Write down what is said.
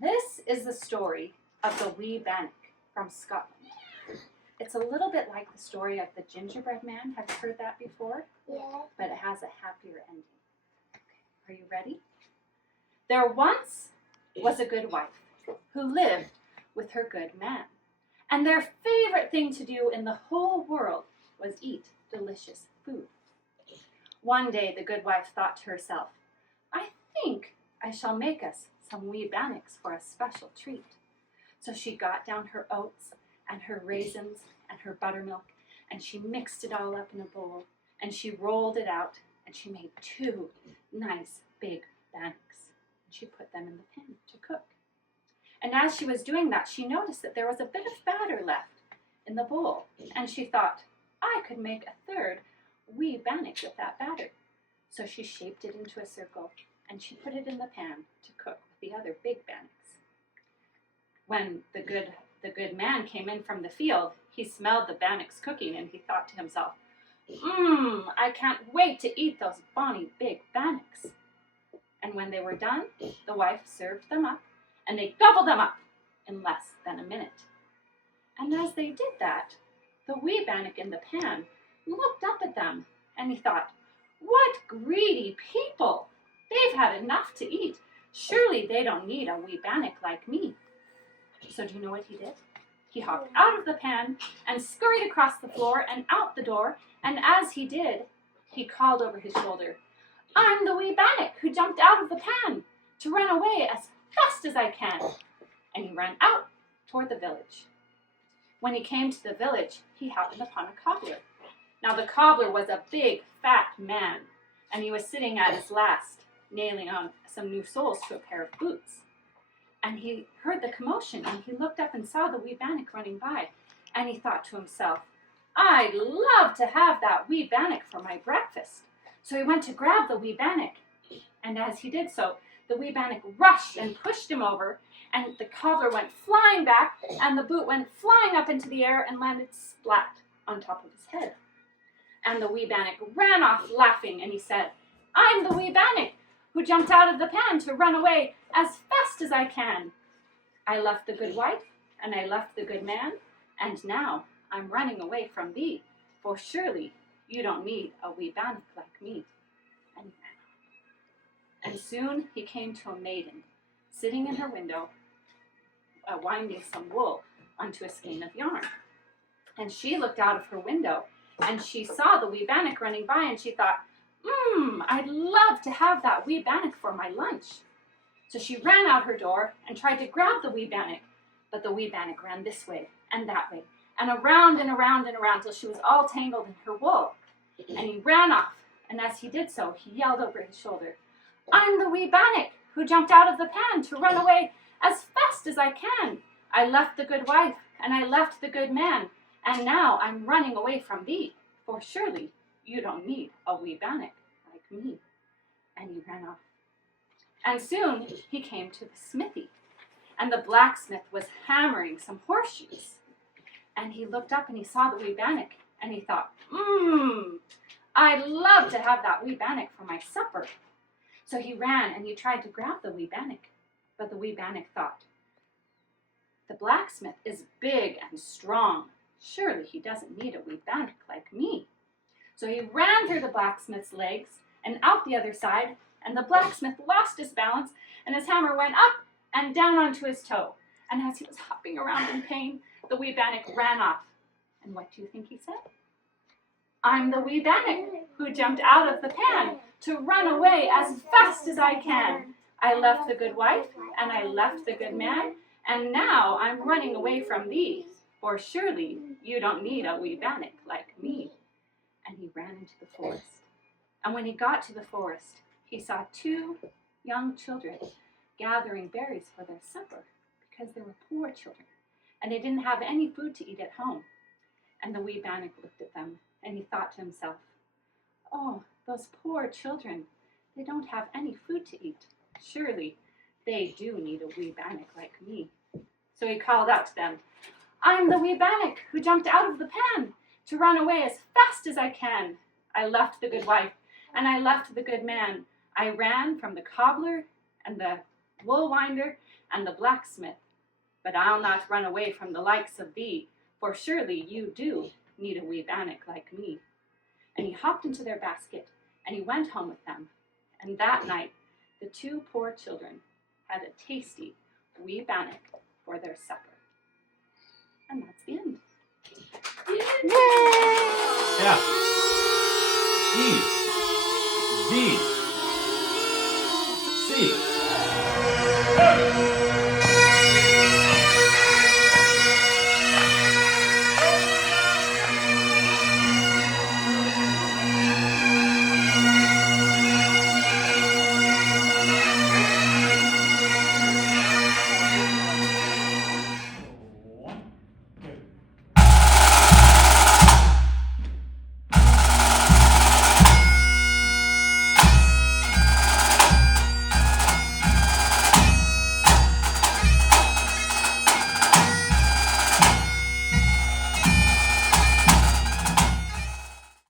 This is the story of the Wee Bannock from Scotland. It's a little bit like the story of the gingerbread man. Have you heard that before? Yeah. But it has a happier ending. Okay, are you ready? There once was a good wife who lived with her good man. And their favorite thing to do in the whole world was eat delicious food. One day the good wife thought to herself, I think I shall make us some wee bannocks for a special treat. So she got down her oats and her raisins and her buttermilk, and she mixed it all up in a bowl, and she rolled it out, and she made 2 nice big bannocks. And she put them in the pan to cook. And as she was doing that, she noticed that there was a bit of batter left in the bowl, and she thought, I could make a 3rd wee bannock with that batter. So she shaped it into a circle, and she put it in the pan to cook with the other big bannocks. When the good man came in from the field, he smelled the bannocks cooking, and he thought to himself, I can't wait to eat those bonny big bannocks. And when they were done, the wife served them up, and they gobbled them up in less than a minute. And as they did that, the wee bannock in the pan looked up at them, and he thought, what greedy people! They've had enough to eat. Surely they don't need a wee bannock like me. So do you know what he did? He hopped out of the pan and scurried across the floor and out the door, and as he did, he called over his shoulder, I'm the wee bannock who jumped out of the pan to run away as fast as I can. And he ran out toward the village. When he came to the village, he happened upon a cobbler. Now the cobbler was a big, fat man, and he was sitting at his last, nailing on some new soles to a pair of boots. And he heard the commotion, and he looked up and saw the wee bannock running by, and he thought to himself, I'd love to have that wee bannock for my breakfast. So he went to grab the wee bannock, and as he did so, the wee bannock rushed and pushed him over, and the cobbler went flying back, and the boot went flying up into the air and landed splat on top of his head. And the wee bannock ran off laughing, and he said, I'm the wee bannock who jumped out of the pan to run away as fast as I can. I left the good wife, and I left the good man, and now I'm running away from thee, for surely you don't need a wee bannock like me. And he ran off. And soon he came to a maiden, sitting in her window, winding some wool onto a skein of yarn. And she looked out of her window, and she saw the wee bannock running by, and she thought, I'd love to have that wee bannock for my lunch. So she ran out her door and tried to grab the wee bannock, but the wee bannock ran this way and that way, and around and around and around till she was all tangled in her wool. And he ran off, and as he did so, he yelled over his shoulder, I'm the wee bannock who jumped out of the pan to run away as fast as I can. I left the good wife, and I left the good man, and now I'm running away from thee, for surely you don't need a wee bannock like me. And he ran off. And soon he came to the smithy, and the blacksmith was hammering some horseshoes. And he looked up and he saw the wee bannock, and he thought, I'd love to have that wee bannock for my supper. So he ran and he tried to grab the wee bannock, but the wee bannock thought, the blacksmith is big and strong. Surely he doesn't need a wee bannock like me. So he ran through the blacksmith's legs and out the other side, and the blacksmith lost his balance, and his hammer went up and down onto his toe. And as he was hopping around in pain, the wee bannock ran off. And what do you think he said? I'm the wee bannock who jumped out of the pan to run away as fast as I can. I left the good wife, and I left the good man, and now I'm running away from thee, for surely you don't need a wee bannock like me. And he ran into the forest. And when he got to the forest, he saw 2 young children gathering berries for their supper, because they were poor children, and they didn't have any food to eat at home. And the wee bannock looked at them, and he thought to himself, oh, those poor children, they don't have any food to eat. Surely they do need a wee bannock like me. So he called out to them, I'm the wee bannock who jumped out of the pan to run away as fast as I can. I left the good wife, and I left the good man. I ran from the cobbler and the wool winder, and the blacksmith. But I'll not run away from the likes of thee, for surely you do need a wee bannock like me. And he hopped into their basket, and he went home with them. And that night, the two poor children had a tasty wee bannock for their supper. And that's the end. F E D C